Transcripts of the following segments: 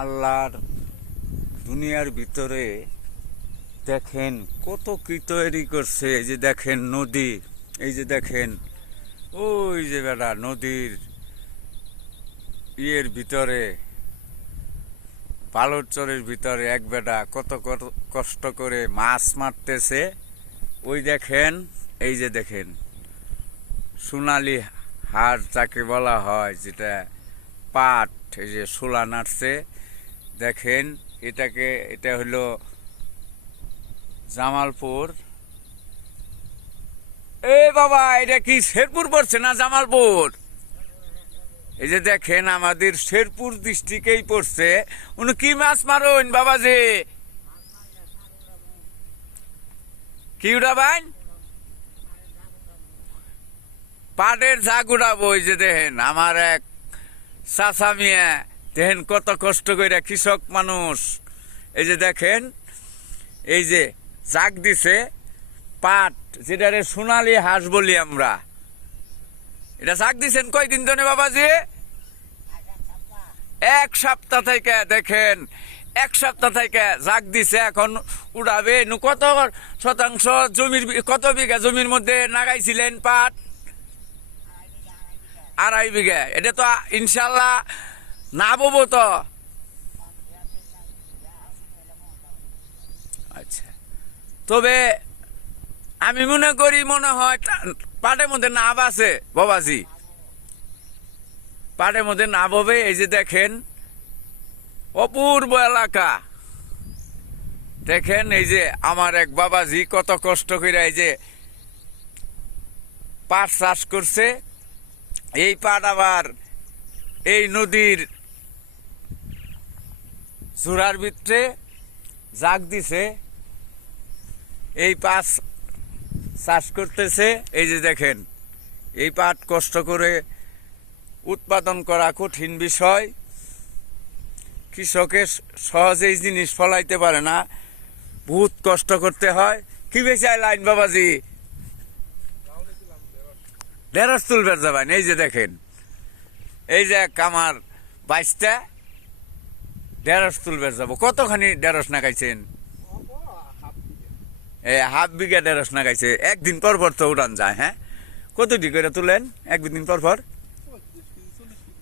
আল্লাহর দুনিয়ার ভিতরে দেখেন কত কি তৈরি করছে। এই যে দেখেন নদী, এই যে দেখেন ওই যে বেটা নদীর ইয়ের ভিতরে, বালুরচরের ভিতরে এক বেটা কত কষ্ট করে মাছ মারতেছে। ওই দেখেন, এই যে দেখেন সোনালি হাড় যাকে বলা হয়, যেটা পাট, এই যে শোলা নাড়ছে দেখেন। এটা হলো জামালপুর। এ বাবা, এটা কি শেরপুর পড়ছে না জামালপুর? এই যে দেখেন আমাদের শেরপুর ডিস্ট্রিক্টেই পড়ছে। উনি কি মাছ মারুন বাবাজি? কি উড়াবেন? পাটের ঝাঁক উড়াবো। এই যে দেখেন আমার এক চাচা মিয়া, দেখেন কত কষ্ট করে, কৃষক মানুষ। এই যে দেখেন, এই যে ঝাঁক দিছে পাট, যেটারে সোনালি হাঁস বলি আমরা। এটা ঝাঁক দিছেন কয়দিন ধরে বাবাজি? এক সপ্তাহ থেকে। দেখেন এক সপ্তাহ থেকে ঝাঁক দিছে, এখন উড়াবে। কত শতাংশ জমির, কত বিঘা জমির মধ্যে লাগাইছিলেন পাট? 2.5 বিঘা। এটা তো ইনশাল্লাহ না ববো তো? আচ্ছা, তবে আমি মনে করি মনে হয় পাটের মধ্যে নাব আছে বাবাজি, পাটের মধ্যে নাব হবে। এই যে দেখেন অপূর্ব এলাকা। দেখেন এই যে আমার এক বাবাজি কত কষ্ট করে এই যে পাট চাষ করছে। এই পাট আবার এই নদীর চূড়ার ভিতরে জাগ দিছে, এই পাট চাষ করতেছে। এই যে দেখেন এই পাট কষ্ট করে উৎপাদন করা কঠিন বিষয়। কৃষকের সহজেই জিনিস ফলাইতে পারে না, বহুত কষ্ট করতে হয়। কি বেশি লাইন বাবাজি? ঢেঁড়স তুলবেন যাবেন। এই যে দেখেন, এই যে আমার 22টা ঢেঁড়স তুলবেন যাব। কতখানি ঢেঁড়স নাগাইছেন? হাফ বিঘা ঢেঁড়স নাগাইছে। একদিন পর পর তো উড়ান যায়। হ্যাঁ, কতটি করে তুলেন একদিন পর পর?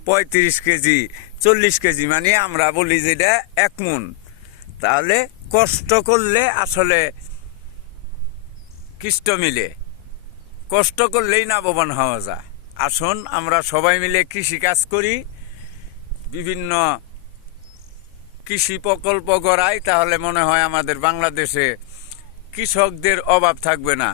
35 কেজি, 40 কেজি, মানে আমরা বলি যেটা 1 মণ। তাহলে কষ্ট করলে আসলে কৃষ্ট মিলে, কষ্ট করলেই লাভবান হওয়া যায়। আসুন আমরা সবাই মিলে কৃষি কাজ করি, বিভিন্ন কৃষি প্রকল্প গড়াই, তাহলে মনে হয় আমাদের বাংলাদেশে কৃষকদের অভাব থাকবে না।